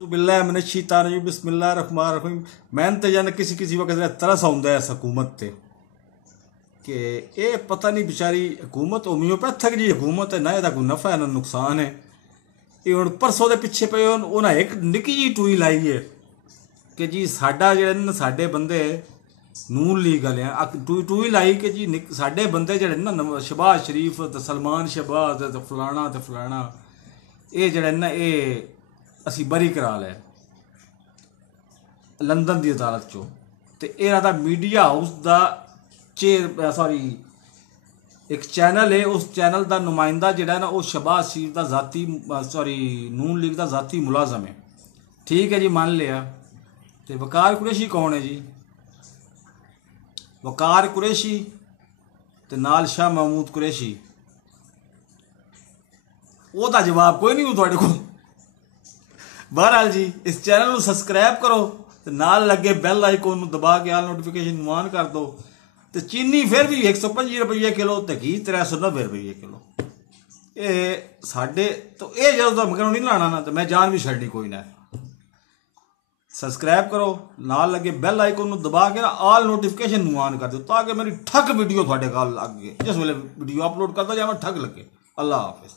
बिल्लाह बिस्मिल्लाहिर्रहमानिर्रहीम। मैं तो जान किसी किसी वक्त तरस आउंदा है इस हुकूमत ते कि ये पता नहीं बेचारी हुकूमत होम्योपैथिक जी हुकूमत है ना, ਇਹਦਾ कोई नफा है ना नुकसान है। ये हुण परसों के पिछे पे उन्हें एक निक्की जी टूई लाई है कि जी साडा जिहड़े साडे बंदे नून लीग वाले टूई लाई कि जी साडे बंदे जिहड़े ना शहबाज शरीफ ते सलमान शहबाज ते फलाना ये जिहड़े ना ये असी बरी करा लिया लंदन की अदालत चो। तो यह मीडिया हाउस का सॉरी एक चैनल है, उस चैनल का नुमाइंदा जिहड़ा ना वो शहबाज शरीफ का जाती सॉरी नून लीग का जाती मुलाजम है। ठीक है जी, मान लिया। तो वकार कुरैशी कौन है जी? वकार कुरैशी ते नाल शाह महमूद कुरैशी। वह जवाब कोई नहीं थोड़े को। बहरहाल जी इस चैनल को सबसक्राइब करो तो नाल लगे बैल आइकॉन दबा के आल नोटिफिकेशन ऑन कर दो। तो चीनी फिर भी 125 रुपये किलो तो घी 390 रुपये किलो। ये साढ़े तो ये जो तो मगर नहीं लाना ना तो मैं जान भी छड़नी कोई ना। सबसक्राइब करो, नाल लगे बैल आइकॉन दबा के ना आल नोटिफिकेशन ऑन कर दो ताकि मेरी ठग वीडियो थोड़े गल लग गए जिस वे वीडियो अपलोड करता जाए ठग लगे। अल्लाह हाफिज।